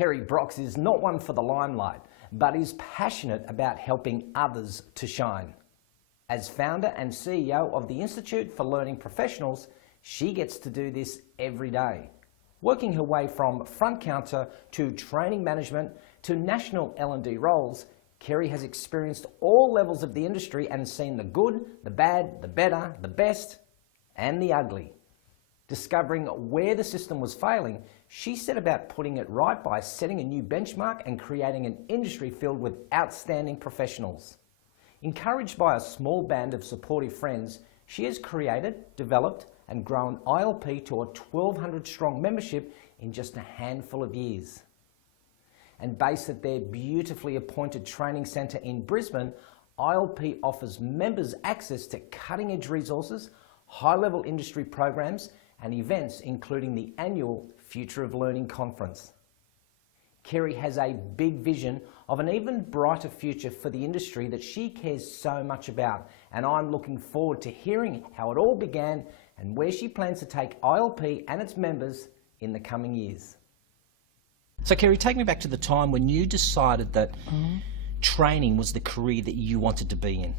Kerry Brox is not one for the limelight, but is passionate about helping others to shine. As founder and CEO of the Institute for Learning Professionals, she gets to do this every day. Working her way from front counter to training management to national L&D roles, Kerry has experienced all levels of the industry and seen the good, the bad, the better, the best, and the ugly. Discovering where the system was failing, she set about putting it right by setting a new benchmark and creating an industry filled with outstanding professionals. Encouraged by a small band of supportive friends, she has created, developed, and grown ILP to a 1,200 strong membership in just a handful of years. And based at their beautifully appointed training centre in Brisbane, ILP offers members access to cutting-edge resources, high-level industry programs and events including the annual Future of Learning Conference. Kerry has a big vision of an even brighter future for the industry that she cares so much about, and I'm looking forward to hearing how it all began and where she plans to take ILP and its members in the coming years. So Kerry, take me back to the time when you decided that training was the career that you wanted to be in.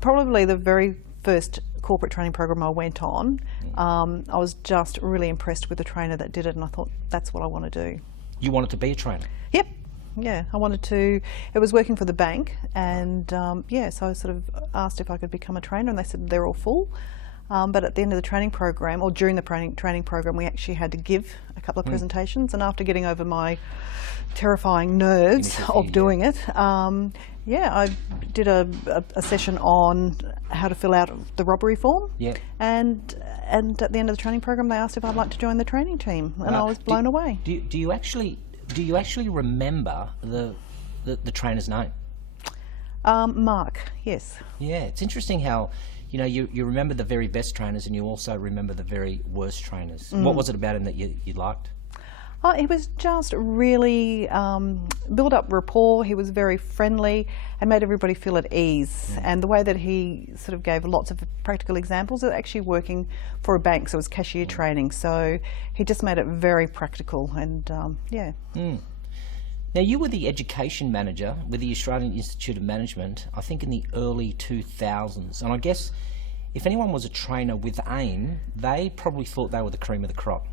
Probably the very first corporate training program I went on, I was just really impressed with the trainer that did it, and I thought, that's what I want to do. You wanted to be a trainer? Yep. Yeah, I wanted to. It was working for the bank, and yeah, so I sort of asked if I could become a trainer, and they said they're all full. But at the end of the training program, or during the training program, we actually had to give a couple of presentations, and after getting over my terrifying nerves of doing it, yeah, I did a session on how to fill out the robbery form. Yeah. And at the end of the training program, they asked if I'd like to join the training team, and I was blown away. Do you actually remember the trainer's name? Mark, yes. Yeah, it's interesting how, you know, you remember the very best trainers and you also remember the very worst trainers. What was it about him that you liked? He was just really built up rapport. He was very friendly and made everybody feel at ease. And the way that he sort of gave lots of practical examples of actually working for a bank, so it was cashier training. So he just made it very practical, and yeah. Now, you were the education manager with the Australian Institute of Management, I think in the early 2000s. And I guess if anyone was a trainer with AIM, they probably thought they were the cream of the crop.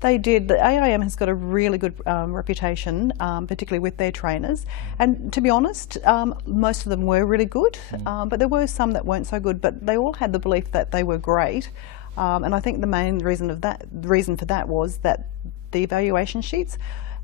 They did. The AIM has got a really good reputation, particularly with their trainers. And to be honest, most of them were really good, but there were some that weren't so good, but they all had the belief that they were great. And I think the main reason for that was that the evaluation sheets,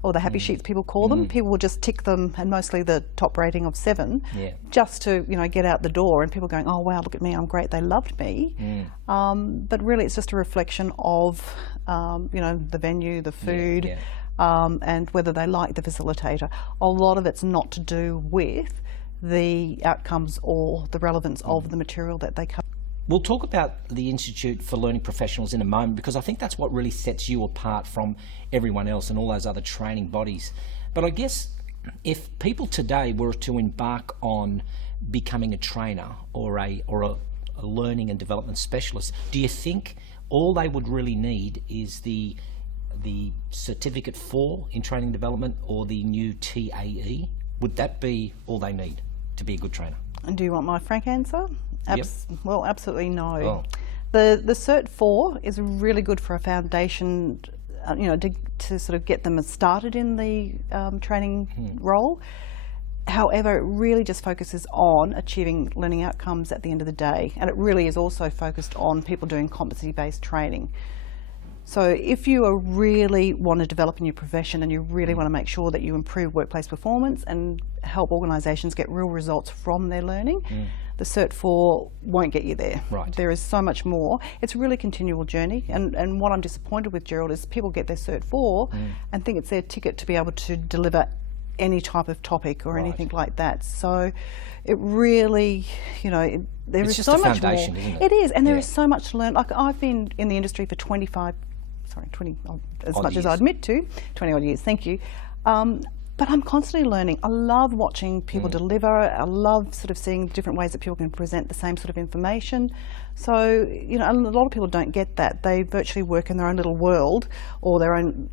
or the happy sheets people call them, people will just tick them, and mostly the top rating of 7, just to, you know, get out the door, and people going, oh wow, look at me, I'm great, they loved me. But really it's just a reflection of you know, the venue, the food, and whether they like the facilitator. A lot of it's not to do with the outcomes or the relevance of the material that they cover. We'll talk about the Institute for Learning Professionals in a moment, because I think that's what really sets you apart from everyone else and all those other training bodies. But I guess if people today were to embark on becoming a trainer or a learning and development specialist, do you think all they would really need is the Certificate 4 in Training and Development or the new TAE? Would that be all they need to be a good trainer? And do you want my frank answer? Well, absolutely no. Oh. The Cert 4 is really good for a foundation, you know, to sort of get them started in the training role. However, it really just focuses on achieving learning outcomes at the end of the day, and it really is also focused on people doing competency-based training. So if you really want to develop in your profession and you really want to make sure that you improve workplace performance and help organisations get real results from their learning, the Cert 4 won't get you there. Right. There is so much more. It's a really continual journey, and what I'm disappointed with, Gerald, is people get their Cert 4 and think it's their ticket to be able to deliver any type of topic or anything like that. So it really, you know, there is so much more. Isn't it? It is, and there is so much to learn. Like, I've been in the industry for 20 as much as I admit to, 20 odd years, thank you. But I'm constantly learning. I love watching people deliver. I love sort of seeing different ways that people can present the same sort of information. So, you know, a lot of people don't get that. They virtually work in their own little world or their own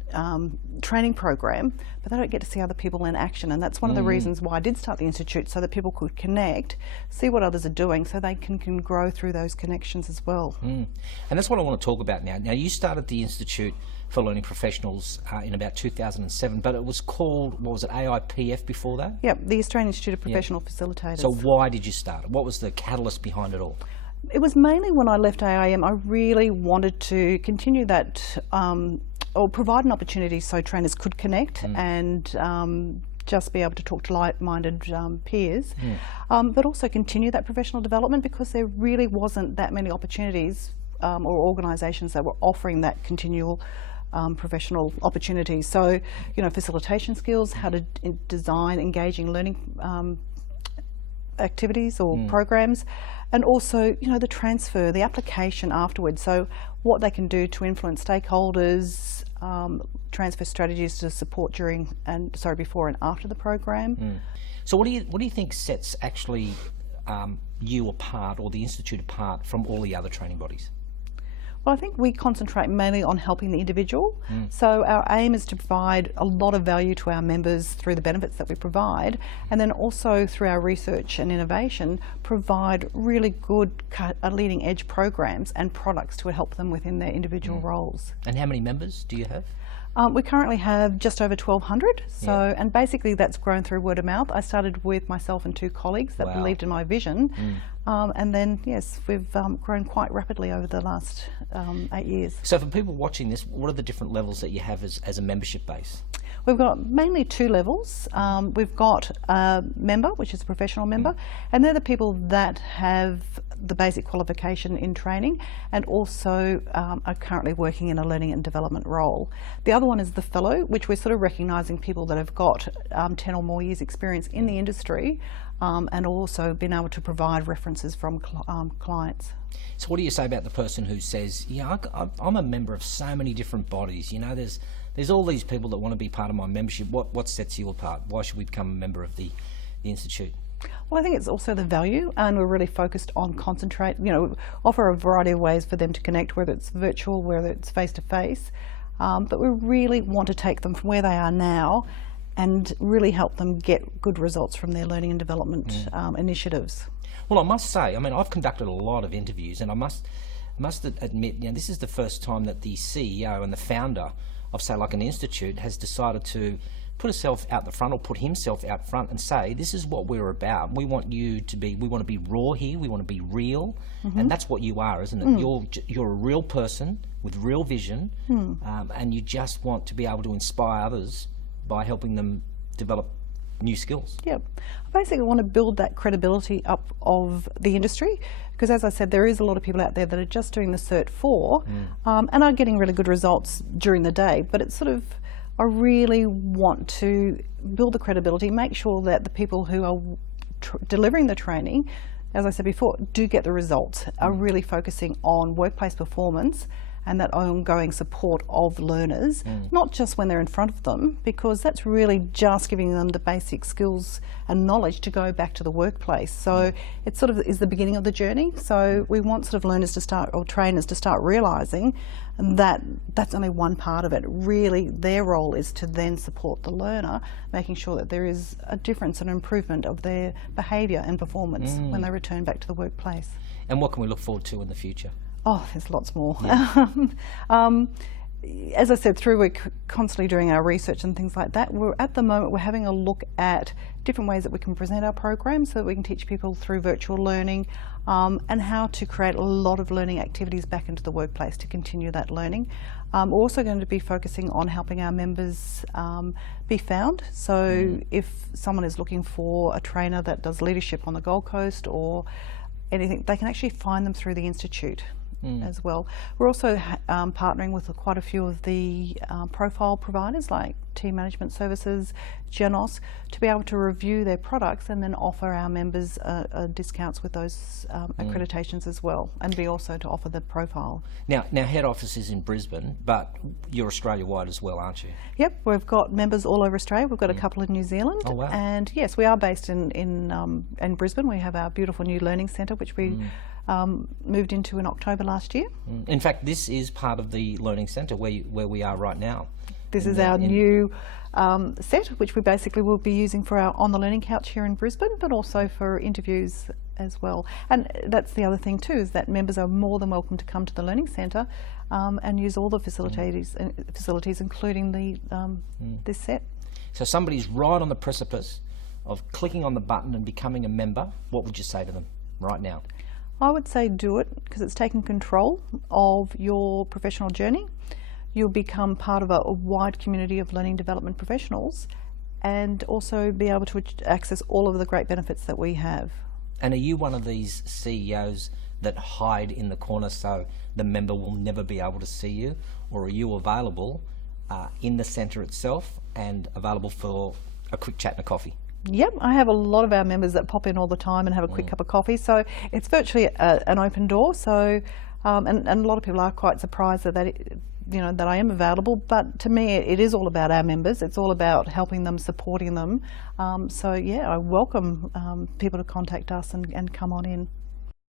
training program, but they don't get to see other people in action. And that's one of the reasons why I did start the Institute, so that people could connect, see what others are doing, so they can grow through those connections as well. And that's what I want to talk about now. Now, you started the Institute for Learning Professionals in about 2007, but it was called, what was it, AIPF before that? Yep, the Australian Institute of Professional Facilitators. So why did you start it? What was the catalyst behind it all? It was mainly when I left AIM, I really wanted to continue that, or provide an opportunity so trainers could connect and just be able to talk to like-minded peers, but also continue that professional development, because there really wasn't that many opportunities or organisations that were offering that continual professional opportunities. So, you know, facilitation skills, how to design engaging learning activities or programs, and also, you know, the transfer, the application afterwards. So what they can do to influence stakeholders, transfer strategies to support before and after the program. So what do you think sets actually you apart, or the Institute apart, from all the other training bodies? Well, I think we concentrate mainly on helping the individual. So our aim is to provide a lot of value to our members through the benefits that we provide, and then also through our research and innovation, provide really good leading edge programs and products to help them within their individual roles. And how many members do you have? We currently have just over 1,200, and basically that's grown through word of mouth. I started with myself and 2 colleagues that believed in my vision, and then, yes, we've grown quite rapidly over the last 8 years. So for people watching this, what are the different levels that you have as a membership base? We've got mainly 2 levels. We've got a member, which is a professional member, and they're the people that have the basic qualification in training and also are currently working in a learning and development role. The other one is the fellow, which we're sort of recognising people that have got 10 or more years experience in the industry, and also been able to provide references from clients. So what do you say about the person who says, yeah, I'm a member of so many different bodies, you know, there's all these people that want to be part of my membership. What sets you apart? Why should we become a member of the Institute? Well, I think it's also the value, and we're really focused on offer a variety of ways for them to connect, whether it's virtual, whether it's face-to-face, but we really want to take them from where they are now and really help them get good results from their learning and development initiatives. Well, I must say, I mean, I've conducted a lot of interviews, and I must admit, you know, this is the first time that the CEO and the founder of, say, like an institute has decided to put herself out the front, or put himself out front, and say, this is what we're about. We want you to be, we want to be raw here, we want to be real, and that's what you are, isn't it? You're a real person with real vision, and you just want to be able to inspire others by helping them develop new skills. Yep. I basically want to build that credibility up of the industry, because as I said, there is a lot of people out there that are just doing the Cert 4 and are getting really good results during the day, but it's sort of, I really want to build the credibility, make sure that the people who are delivering the training, as I said before, do get the results, are really focusing on workplace performance and that ongoing support of learners, not just when they're in front of them, because that's really just giving them the basic skills and knowledge to go back to the workplace. So it sort of is the beginning of the journey. So we want sort of learners to start, or trainers to start realising that that's only one part of it. Really, their role is to then support the learner, making sure that there is a difference and improvement of their behaviour and performance when they return back to the workplace. And what can we look forward to in the future? Oh, there's lots more. As I said, we're constantly doing our research and things like that. At the moment, we're having a look at different ways that we can present our programs so that we can teach people through virtual learning and how to create a lot of learning activities back into the workplace to continue that learning. We're also going to be focusing on helping our members be found. So if someone is looking for a trainer that does leadership on the Gold Coast or anything, they can actually find them through the Institute. As well. We're also partnering with quite a few of the profile providers like team management services, Genos, to be able to review their products and then offer our members discounts with those accreditations as well, and be also to offer the profile. Now head office is in Brisbane, but you're Australia-wide as well, aren't you? Yep, we've got members all over Australia. We've got a couple in New Zealand. Oh, wow. And yes, we are based in Brisbane. We have our beautiful new learning centre, which we moved into in October last year. In fact, this is part of the learning centre where we are right now. This is our new set, which we basically will be using for our On the Learning Couch here in Brisbane, but also for interviews as well. And that's the other thing too, is that members are more than welcome to come to the Learning Centre and use all the facilities, including the this set. So somebody's right on the precipice of clicking on the button and becoming a member. What would you say to them right now? I would say do it, because it's taking control of your professional journey. You'll become part of a wide community of learning development professionals, and also be able to access all of the great benefits that we have. And are you one of these CEOs that hide in the corner so the member will never be able to see you, or are you available in the centre itself and available for a quick chat and a coffee? Yep, I have a lot of our members that pop in all the time and have a quick cup of coffee, so it's virtually an open door. So, and a lot of people are quite surprised that that I am available. But to me, it is all about our members. It's all about helping them, supporting them. So yeah, I welcome people to contact us and come on in.